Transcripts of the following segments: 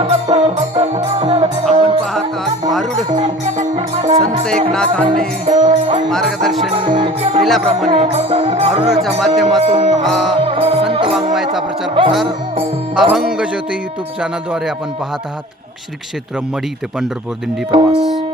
आपण पाहत आहात भारुड संत एकनाथांनी मार्गदर्शन केल्याप्रमाणे भारुडाच्या माध्यमातून हा संत वाङ्मयाचा प्रचार प्रसार अभंग ज्योती यूट्यूब चॅनलद्वारे आपण पाहत आहात. श्री क्षेत्र मढी ते पंढरपूर दिंडी प्रवास.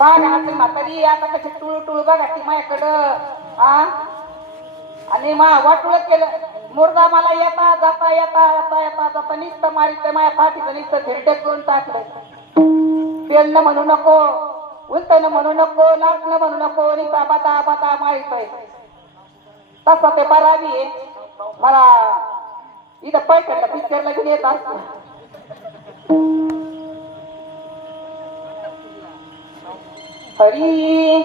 पान हाती म्हातारी आता कशी टुळ टुळ बघा ती माझ्याकडं. हा आणि मा वाटुळ केलं. मुर्दा मला येता जाता येता येता येता जाता नुसतं मारित माझ्या पाठीचं नुसतं धिरटेक करून टाकलं. पेलणं म्हणू नको उलटणं म्हणू नको नाचणं म्हणू नको आणि बाता बाता मारितय तसा ते बराबी आहे. मला इथं पैकडलं पिक्चरला घेऊन येत असतो. हरी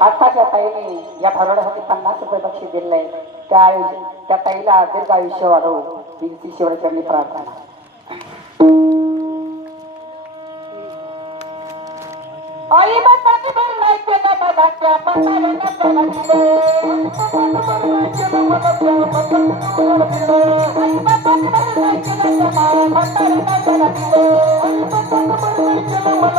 आताच्या ताईने या भरवण्यासाठी पन्नास रुपये बक्षीस दिलंय. त्या आयुष्य त्या ताईला दीर्घ आयुष्य वाढवू. ही ती प्रार्थना. आई Música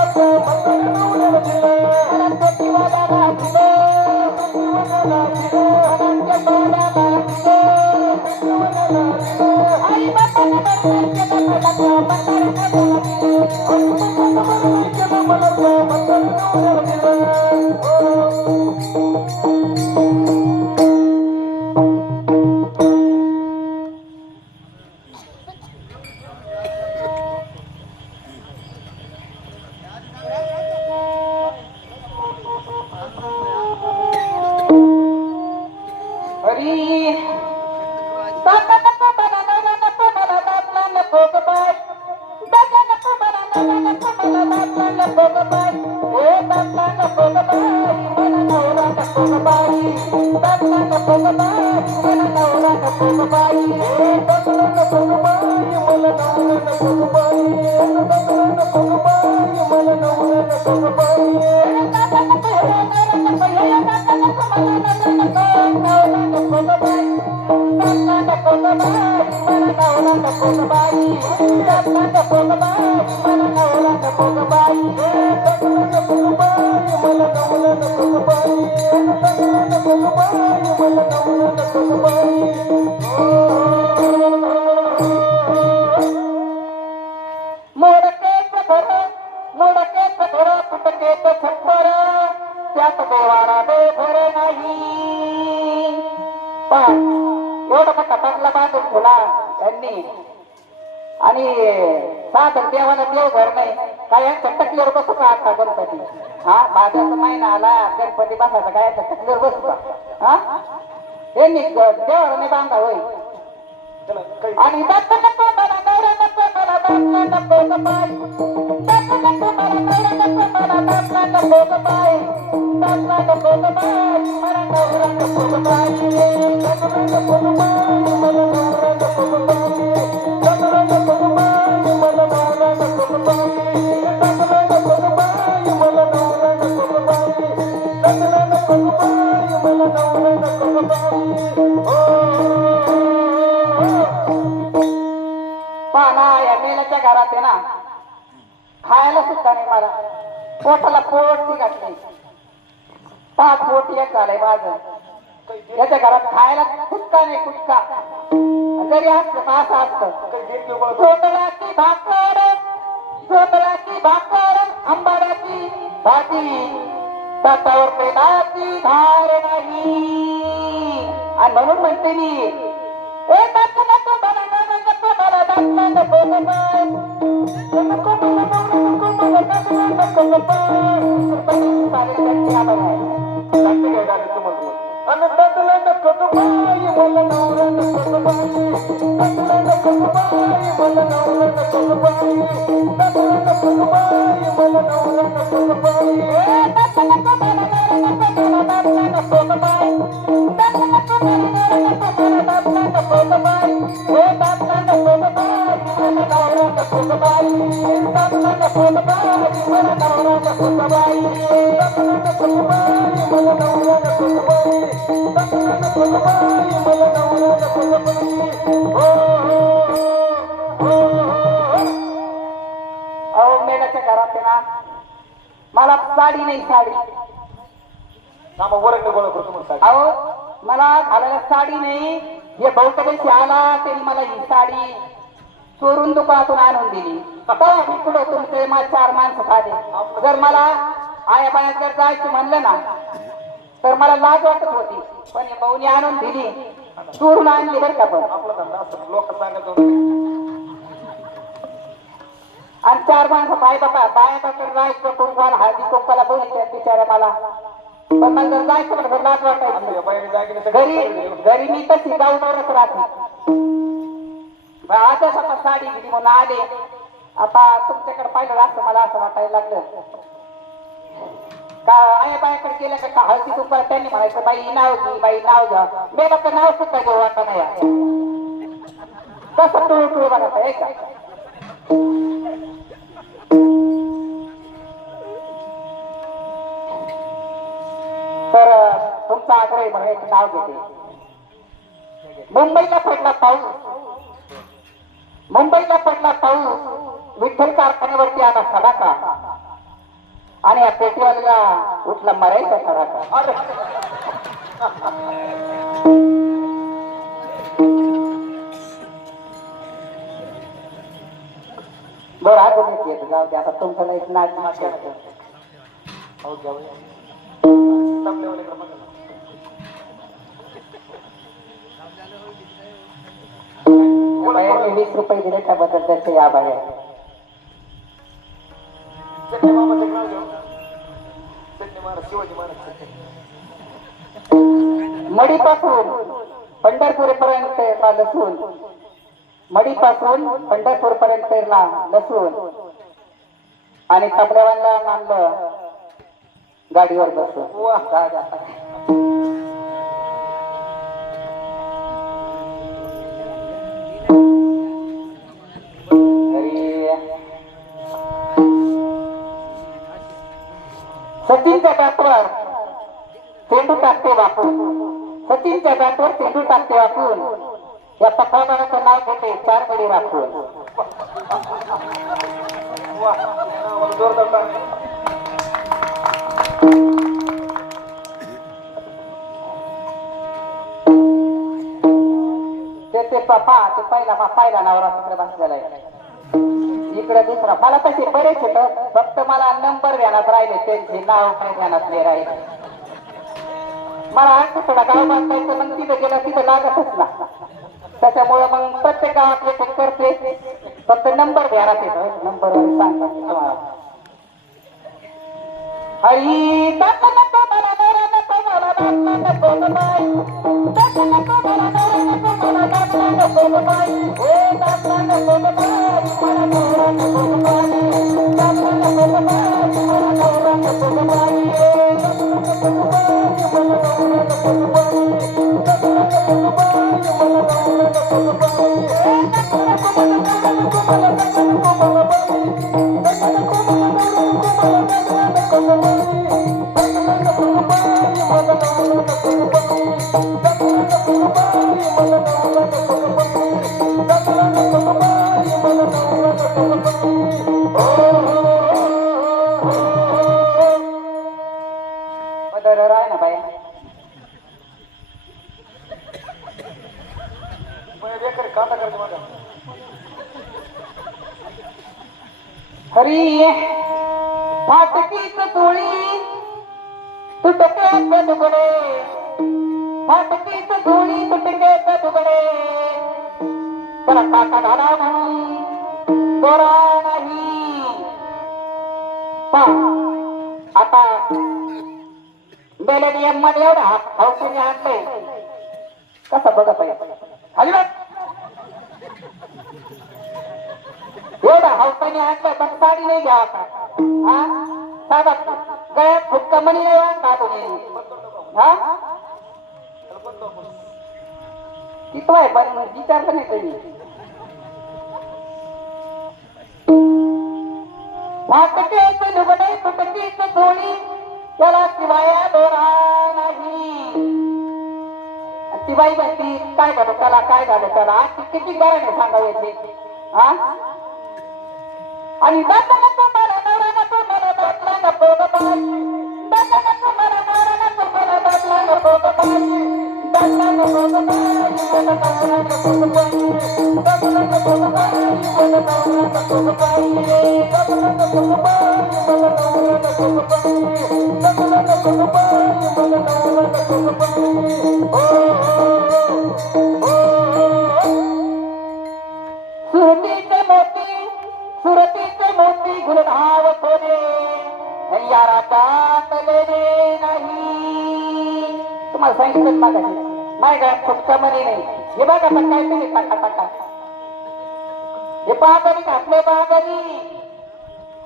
फुटकेच छप्पर त्यात देवारा घर नाही पण एवढा मोठा बंगला बांधून ठेवला त्यांनी आणि साधन देवाला देव घर नाही काय यांच्या टकलीवर बसू का आता गणपती हा माझ्याचा महिना आला गणपती बसायचा काय यांच्या टकलीवर बसू का हा यांनी देवाला नाही बांधा काही आणि दत्त नको मला नवरा नको मला दत्त नको घरात आहे ना. खायला सुद्धा नाही मला. पोटाला पोट ती घातली. पाच पोट एक झालंय माझं. याच्या घरात खायला कुटका नाही कुटका जरी असतं असं असतं काही भाकर झोपल्याची भाकर आंबाड्याची भाजी ताटावर प्रेमाची धार नाही आणि म्हणून म्हणते मी ए नको नको मला नको मला नको मला साडी नाही साडी अहो मला घालायला साडी नाही. हे पैसे आला तरी मला ही साडी. चोरून दुकानातून आणून दिली. पुढे तुमचे मला चार माणसं खाले जर मला आया बाया जर जायचं म्हणलं ना तर मला लाज वाटत होती. पण हे भाऊनी आणून दिली. चोरून आणली बरं का पण. आणि चार माणसं पाय बाबा बाया बाकर जायचं कुंकवाला हळदी कुंकवाला बोलले बिचाऱ्या मला. पण मला जर जायचं म्हणलं लाज वाटायचं. घरी घरी मी तशी गावडोरच राहते. आता आजच साडी गेली म्हणून आले. आता तुमच्याकडे पाहिलं असं मला असं वाटायला लागलं. का आया बायाकडे गेलं का? का हळदी कुंकवाला त्यांनी म्हणायचं बाई नाव घे बाई नाव घ्या. मेलाचं नाव सुद्धा घेऊ वाटत नाही. तसं तुळू तुळू बघत आहे का तर तुमचा आग्रह आहे नाव घेते. मुंबईला पडला पाऊस. मुंबईला पडला पाऊस विठ्ठल कारखान्यावरती आला सडाका. आणि या पेटीवाल्याला उठला मरायचा सडाका. बरं एक येत. जाऊ दे आता तुमचं एक नाच नाच वीस रुपये दिले त्याबद्दल त्याचे आभार आहे मडीपासून पंढरपूर पर्यंत लसूण. मडीपासून पंढरपूर पर्यंत लसूण. आणि तबल्यावांना आणलं गाडीवर बसून. सचिनच्या बॅटवर चेंडू टाकते वापरून सचिनच्या बॅटवर चेंडू टाकते वापरून या पकवानाचं नाव घेते चार गडी राखून ते ते पप्पा ते पहिला पा पहिला नवरा तिकडे बसलेला आहे. इकडे दुसरा. मला तसे बरेच होत. फक्त मला नंबर ध्यानात राहिले. त्यांचे नाव काय ध्यानात नाही राहिले. मला असं थोडा गाव बांधायचं मग तिथं गेलं तिथं लागतच ना. त्याच्यामुळे मग प्रत्येक गावातले ते करते. फक्त नंबर ध्यानात येतो. नंबर सांगतो तुम्हाला. हरी नको नको मला नवरा नको मला नको बाई. नको नको मला नवरा नको मला नको बाई. नको बाई. मला नवरा नको फाटकीच धुळी. फाटकीच धुळी त्याला टाका घाला म्हणून दोरा नाही. आता मेलेनियममध्ये एवढा हौसेने आणले कसं बघत खाली बघ. एवढा हौसाने आणलं पण साडी नाही घ्या आता. हा? साधा गळ्यात फुटका मणी नाही का हा? आहे पण विचारलं नाही तुम्ही. फाटकेच लुगडे तुटकीच त्याला शिवाया दोरा नाही. ती बाई म्हणती काय झालं त्याला काय झालं त्याला ती किती गरज सांगावं हा? आणि दादा नको तुम्हाला सांगितलं माय माझ्या फक्त मनी नाही. हे बघा पण काय तुम्ही टाका टाका हे बागरी घातले बागरी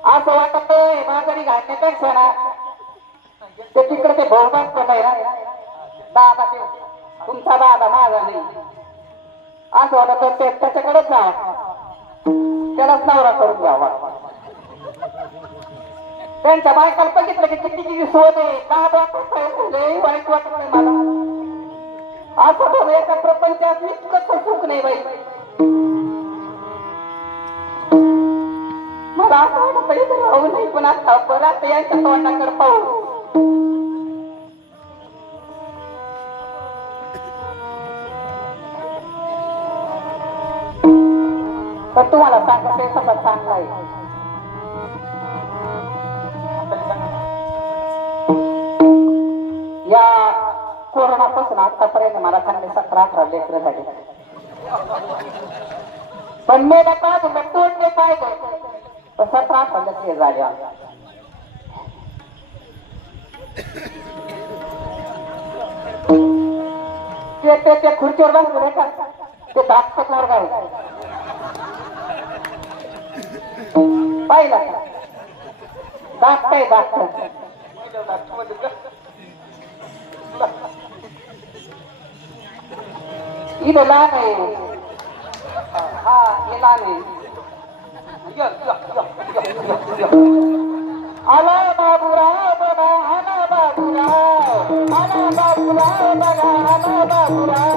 असं वाटत घातले काय सणार ते तिकडे ते बहुमान आहे बाबा ते तुमचा बाबा माझा नाही. असं वाटत ते त्याच्याकडेच जा त्यालाच नवरा करून घ्यावा. त्यांच्या बायकाला बघितलं की किती किती सोन आहे. का लय वाईट वाटत नाही मला. असं बघ एका प्रपंचात इतकं सुख नाही बाई. मला असं वाटत इथे राहू नाही पण आता परत यांच्या तोंडाकडे पाहू. पण तुम्हाला सांगा ते सगळं चांगलं आहे. कोरोनापासून आतापर्यंत मला चांगले सतरा अठरा लेकर झाले. पण मी काय तुला तोडले काय पण सतरा अठरा लेकर झाले. ते ते त्या खुर्चीवर बसून का? ते दात पोरग काय पाहिला दात काय दात इथं लहान आहे हा हे लहान आहे आला बाबूराव बघा आला बाबूराव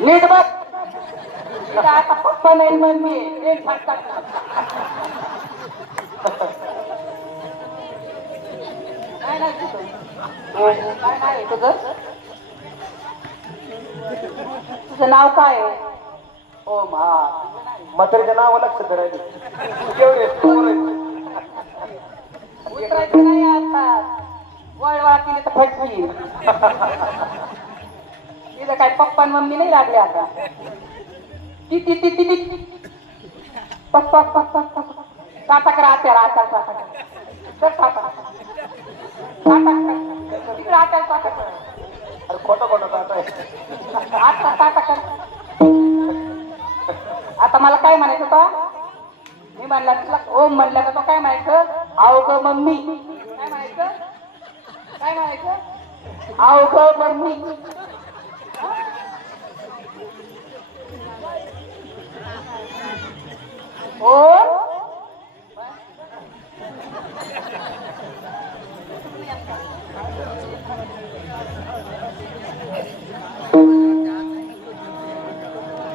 नीट बघ आता पप्पा नाही मम्मी एक सांगतात काय नाही तुझं? काय नाव आहे तुझं? तुझं नाव काय ओम हा म्हातारीच्या नाव लक्ष करायचं. उतरायचं नाही आता वळवळा केली तर फटकी तिथं काय पप्पा आणि मम्मी नाही लागले आता? ती ती ती ती ती. पप्पा पप्पा पप्पा टाटा करा आत्या आता टाटा कर टाटा टाटा तिकडे आता टाटा कर अरे खोटं खोटं आहे. आता टाटा कर आता मला काय म्हणायचं होता? मी म्हणला तुला ओम म्हणला तर काय म्हणायचं? आव ग मम्मी. काय म्हणायचं? काय म्हणायचं? आव ग मम्मी. ओ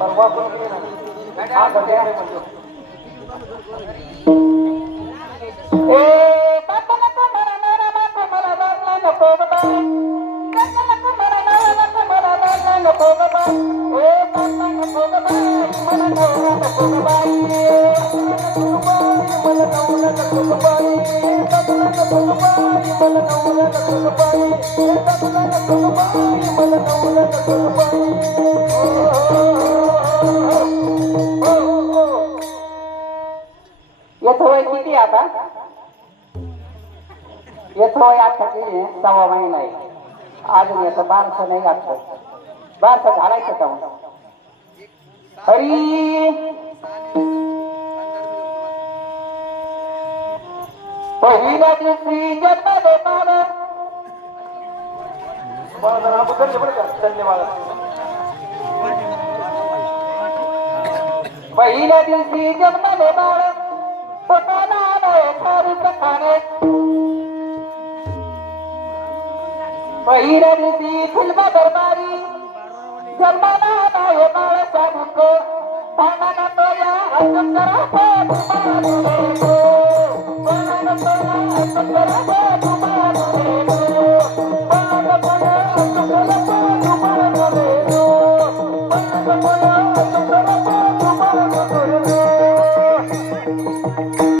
परवा कोण गेली ना का येतो किती आता याचं सव्वा महिना आहे अजून याचं बारसं नाही घातलं बारसं घालायचं का मग? हरी। पहिल्या दिवशी जन्मले मला धन्यवाद पहिल्या दिवशी जन्मले बाळ पोटाला पहिल्या दिवशी फिल्म दरबारी जन्माला आलाय बाळ साधुक पानाला तोया हसून करा पोट मारू. पानाला तोया हसून करा पोट